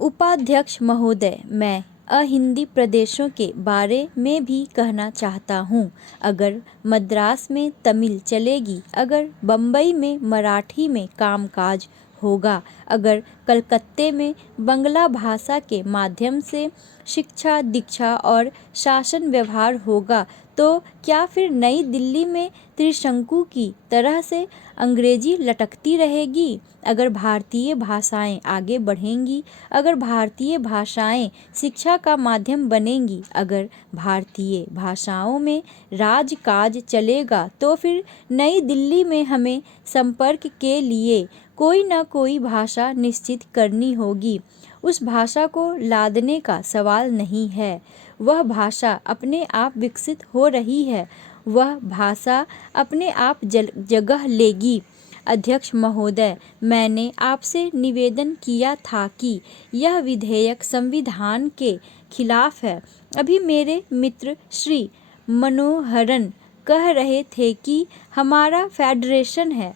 उपाध्यक्ष महोदय, मैं अहिंदी प्रदेशों के बारे में भी कहना चाहता हूँ। अगर मद्रास में तमिल चलेगी, अगर बम्बई में मराठी में कामकाज होगा, अगर कलकत्ते में बंगला भाषा के माध्यम से शिक्षा दीक्षा और शासन व्यवहार होगा, तो क्या फिर नई दिल्ली में त्रिशंकु की तरह से अंग्रेजी लटकती रहेगी? अगर भारतीय भाषाएं आगे बढ़ेंगी, अगर भारतीय भाषाएं शिक्षा का माध्यम बनेंगी, अगर भारतीय भाषाओं में राजकाज चलेगा, तो फिर नई दिल्ली में हमें संपर्क के लिए कोई न कोई भाषा निश्चित करनी होगी। उस भाषा को लादने का सवाल नहीं है। वह भाषा अपने आप विकसित हो रही है। वह भाषा अपने आप जगह लेगी। अध्यक्ष महोदय, मैंने आपसे निवेदन किया था कि यह विधेयक संविधान के खिलाफ है। अभी मेरे मित्र श्री मनोहरन कह रहे थे कि हमारा फेडरेशन है,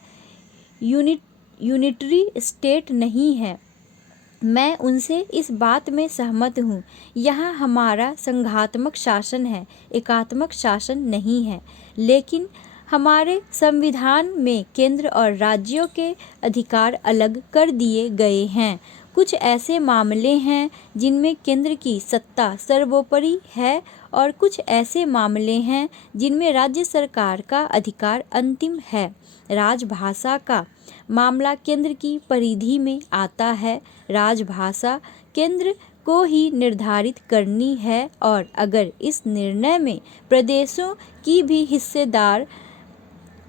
यूनिटरी स्टेट नहीं है। मैं उनसे इस बात में सहमत हूँ। यहाँ हमारा संघात्मक शासन है, एकात्मक शासन नहीं है। लेकिन हमारे संविधान में केंद्र और राज्यों के अधिकार अलग कर दिए गए हैं। कुछ ऐसे मामले हैं जिनमें केंद्र की सत्ता सर्वोपरि है और कुछ ऐसे मामले हैं जिनमें राज्य सरकार का अधिकार अंतिम है। राजभाषा का मामला केंद्र की परिधि में आता है। राजभाषा केंद्र को ही निर्धारित करनी है और अगर इस निर्णय में प्रदेशों की भी हिस्सेदार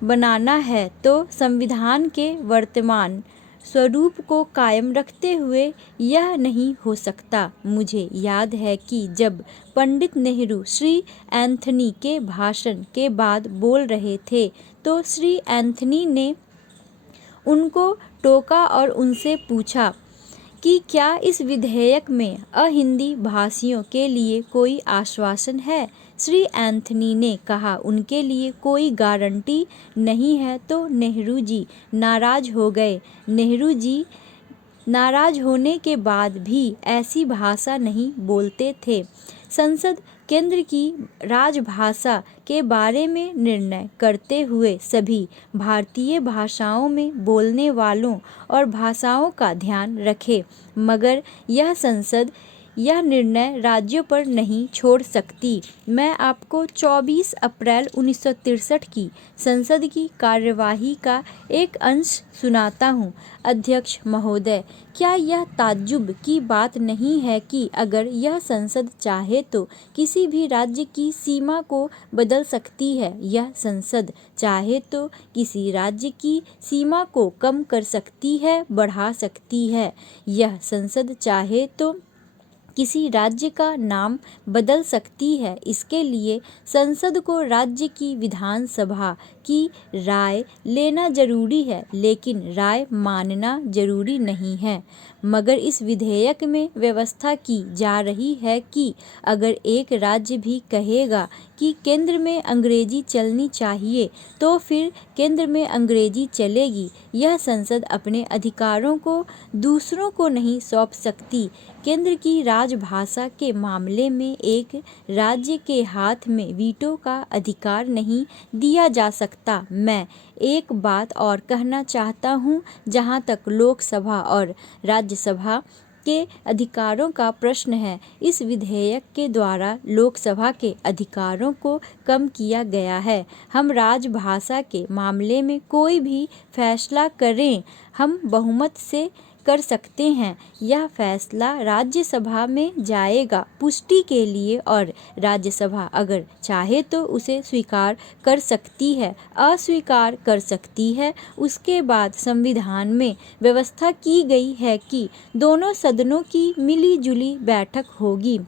बनाना है तो संविधान के वर्तमान स्वरूप को कायम रखते हुए यह नहीं हो सकता। मुझे याद है कि जब पंडित नेहरू श्री एंथनी के भाषण के बाद बोल रहे थे तो श्री एंथनी ने उनको टोका और उनसे पूछा कि क्या इस विधेयक में अहिंदी भाषियों के लिए कोई आश्वासन है। श्री एंथनी ने कहा उनके लिए कोई गारंटी नहीं है, तो नेहरू जी नाराज हो गए। नेहरू जी नाराज होने के बाद भी ऐसी भाषा नहीं बोलते थे। संसद केंद्र की राजभाषा के बारे में निर्णय करते हुए सभी भारतीय भाषाओं में बोलने वालों और भाषाओं का ध्यान रखे, मगर यह संसद यह निर्णय राज्यों पर नहीं छोड़ सकती। मैं आपको 24 अप्रैल 1963 की संसद की कार्यवाही का एक अंश सुनाता हूँ। अध्यक्ष महोदय, क्या यह ताज्जुब की बात नहीं है कि अगर यह संसद चाहे तो किसी भी राज्य की सीमा को बदल सकती है। यह संसद चाहे तो किसी राज्य की सीमा को कम कर सकती है, बढ़ा सकती है। यह संसद चाहे तो किसी राज्य का नाम बदल सकती है। इसके लिए संसद को राज्य की विधानसभा की राय लेना जरूरी है, लेकिन राय मानना जरूरी नहीं है। मगर इस विधेयक में व्यवस्था की जा रही है कि अगर एक राज्य भी कहेगा कि केंद्र में अंग्रेजी चलनी चाहिए, तो फिर केंद्र में अंग्रेजी चलेगी। यह संसद अपने अधिकारों को दूसरों को नहीं सौंप सकती। केंद्र की राजभाषा के मामले में एक राज्य के हाथ में वीटो का अधिकार नहीं दिया जा सकता। मैं एक बात और कहना चाहता हूँ। जहाँ तक लोकसभा और राज्यसभा के अधिकारों का प्रश्न है, इस विधेयक के द्वारा लोकसभा के अधिकारों को कम किया गया है। हम राजभाषा के मामले में कोई भी फैसला करें, हम बहुमत से कर सकते हैं। यह फैसला राज्यसभा में जाएगा पुष्टि के लिए और राज्यसभा अगर चाहे तो उसे स्वीकार कर सकती है, अस्वीकार कर सकती है। उसके बाद संविधान में व्यवस्था की गई है कि दोनों सदनों की मिली-जुली बैठक होगी,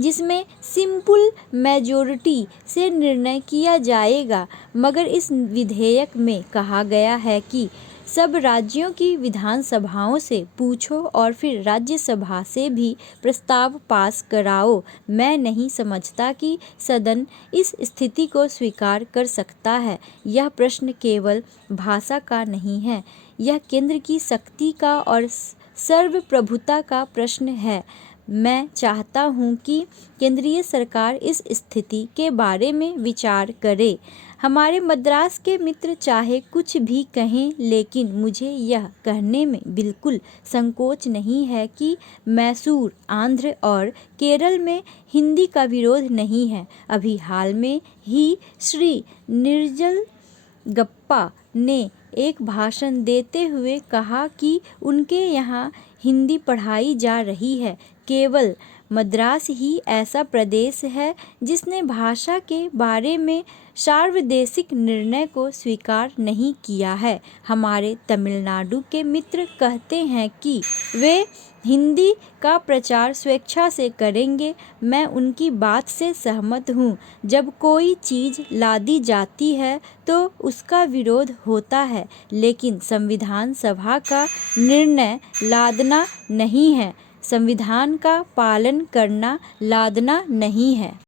जिसमें सिंपल मेजॉरिटी से निर्णय किया जाएगा। मगर इस विधेयक में कहा गया है कि सब राज्यों की विधानसभाओं से पूछो और फिर राज्यसभा से भी प्रस्ताव पास कराओ। मैं नहीं समझता कि सदन इस स्थिति को स्वीकार कर सकता है। यह प्रश्न केवल भाषा का नहीं है, यह केंद्र की शक्ति का और सर्वप्रभुता का प्रश्न है। मैं चाहता हूं कि केंद्रीय सरकार इस स्थिति के बारे में विचार करे। हमारे मद्रास के मित्र चाहे कुछ भी कहें, लेकिन मुझे यह कहने में बिल्कुल संकोच नहीं है कि मैसूर, आंध्र और केरल में हिंदी का विरोध नहीं है। अभी हाल में ही श्री निर्जलगप्पा ने एक भाषण देते हुए कहा कि उनके यहाँ हिंदी पढ़ाई जा रही है। केवल मद्रास ही ऐसा प्रदेश है जिसने भाषा के बारे में सार्वदेशिक निर्णय को स्वीकार नहीं किया है। हमारे तमिलनाडु के मित्र कहते हैं कि वे हिंदी का प्रचार स्वेच्छा से करेंगे। मैं उनकी बात से सहमत हूँ। जब कोई चीज़ लादी जाती है तो उसका विरोध होता है, लेकिन संविधान सभा का निर्णय लादना नहीं है। संविधान का पालन करना लादना नहीं है।